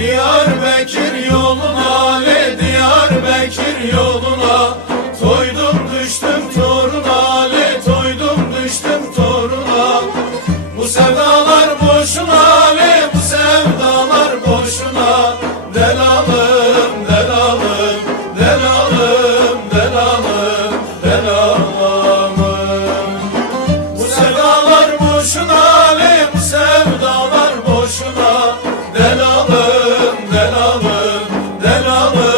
Diyarbakır yoluna le Diyarbakır yoluna. Toydum düştüm toruna le Toydum düştüm toruna. Bu sevdalar boşuna le Bu sevdalar boşuna. Delalım Delama